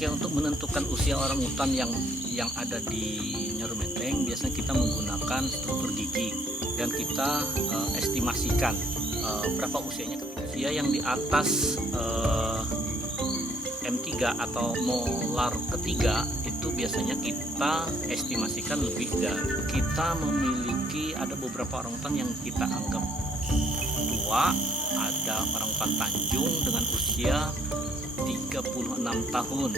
Oke, untuk menentukan usia orang utan yang ada di Nyaru Menteng, biasanya kita menggunakan struktur gigi dan kita estimasikan berapa usianya. Ketika usia yang di atas M3 atau molar ketiga itu biasanya kita estimasikan lebih dari. Kita memiliki ada beberapa orang utan yang kita anggap tua. Ada orang utan Tanjung dengan usia 36 tahun.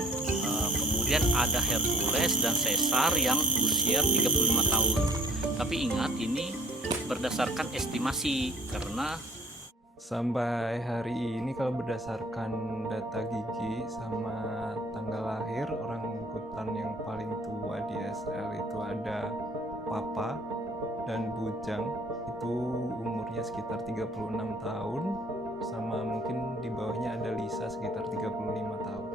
Kemudian ada Hercules dan Caesar yang usia 35 tahun. Tapi ingat, ini berdasarkan estimasi karena sampai hari ini kalau berdasarkan data gigi sama tanggal lahir, orang utan yang paling tua di SL itu ada Papa dan Bujang, itu umurnya sekitar 36 tahun, sama mungkin di bawahnya ada Lisa sekitar 35 tahun.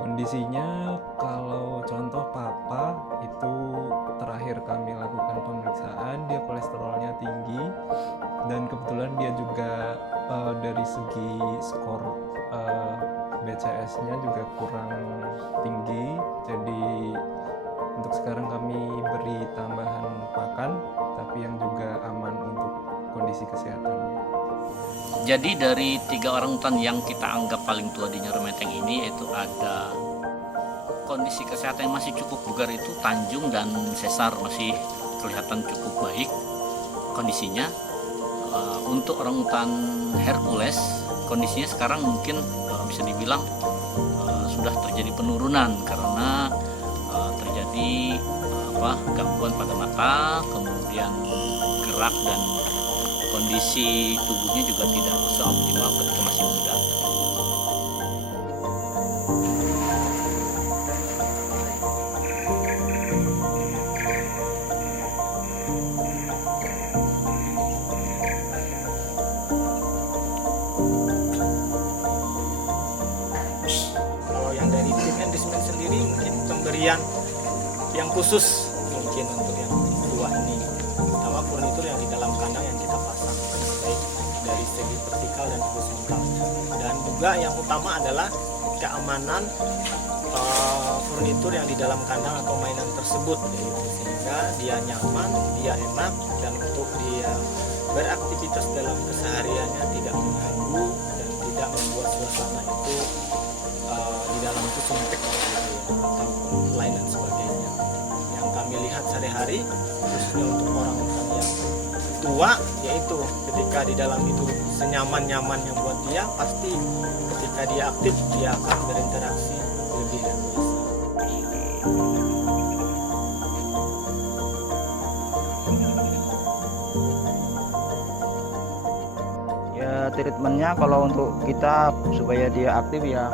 Kondisinya kalau contoh Papa itu terakhir kami lakukan pemeriksaan, dia kolesterolnya tinggi dan kebetulan dia juga dari segi skor BCS-nya juga kurang tinggi. Jadi untuk sekarang kami beri tambahan pakan tapi yang juga aman untuk kondisi kesehatannya. Jadi dari 3 orang utan yang kita anggap paling tua di Nyaru Menteng ini, yaitu ada kondisi kesehatan yang masih cukup bugar itu Tanjung dan Caesar, masih kelihatan cukup baik kondisinya. Untuk orang utan Hercules, kondisinya sekarang mungkin bisa dibilang sudah terjadi penurunan karena terjadi gangguan pada mata, kemudian gerak dan kondisi tubuhnya juga tidak seoptimal ketika masih muda. Kalau yang dari tim enrichment sendiri, mungkin pemberian yang khusus mungkin untuk yang tua ini, terutama furnitur yang di dalam kandang yang kita pasang, baik dari segi vertikal dan horizontal. Dan juga yang utama adalah keamanan furnitur yang di dalam kandang atau mainan tersebut, sehingga dia nyaman, dia enak, dan untuk dia beraktivitas dalam kesehariannya tidak mengganggu dan tidak membuat suasana itu di dalam itu sumpek atau lain dan sebagainya. Yang kami lihat sehari-hari, khususnya untuk orang utan yang tua, yaitu ketika di dalam itu senyaman-nyamannya buat dia, pasti ketika dia aktif dia akan berinteraksi lebih leluasa. Ya, treatmentnya kalau untuk kita supaya dia aktif ya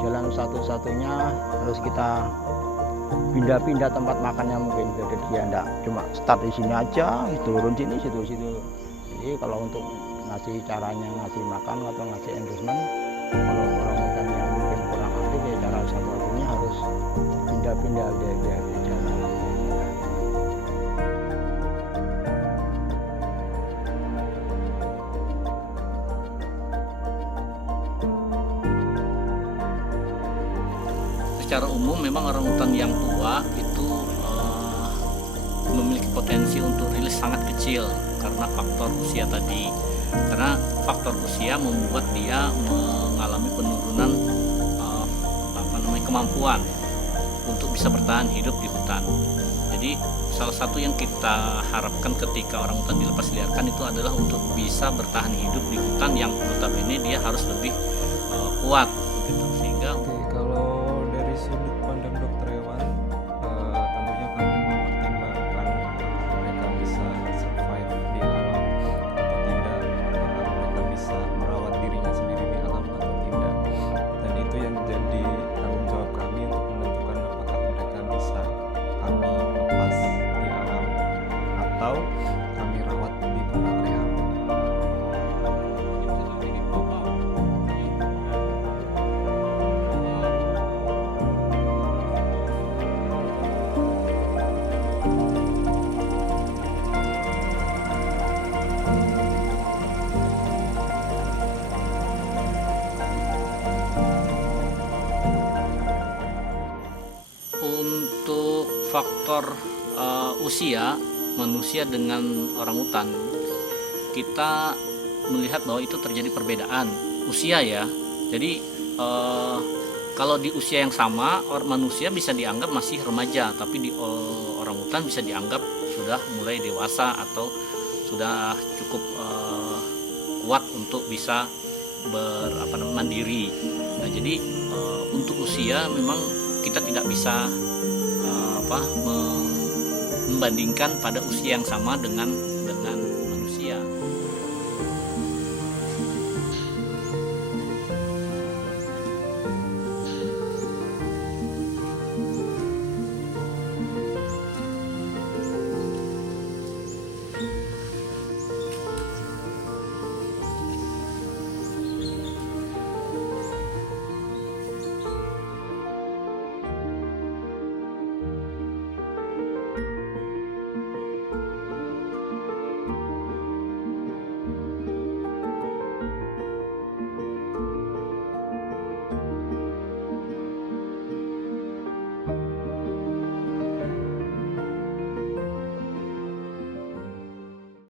jalan satu-satunya harus kita pindah-pindah tempat makannya, mungkin biar dia enggak cuma start di sini aja, turun sini situ-situ. Jadi kalau untuk ngasih caranya ngasih makan atau ngasih enrichment, kalau orang utan yang mungkin kurang aktif ya cara satu-satunya harus pindah-pindah dia jalan. Secara umum memang orang utan yang tua itu memiliki potensi untuk rilis sangat kecil karena faktor usia tadi. Karena faktor usia membuat dia mengalami penurunan kemampuan untuk bisa bertahan hidup di hutan. Jadi salah satu yang kita harapkan ketika orang utan dilepas liarkan itu adalah untuk bisa bertahan hidup di hutan yang notabene dia harus lebih kuat gitu. Sehingga Kalau dari sudut pandang dokter hewan, tentunya kami mempertimbangkan apakah mereka bisa survive di alam atau tidak, apakah mereka bisa merawat dirinya sendiri di alam atau tidak. Dan itu yang menjadi tanggung jawab kami untuk menentukan apakah mereka bisa kami lepas di alam atau kami rawat di tempat rehab. faktor usia manusia dengan orangutan, kita melihat bahwa itu terjadi perbedaan usia ya. Jadi kalau di usia yang sama manusia bisa dianggap masih remaja, tapi di orangutan bisa dianggap sudah mulai dewasa atau sudah cukup kuat untuk bisa mandiri. Nah, jadi untuk usia memang kita tidak bisa membandingkan pada usia yang sama dengan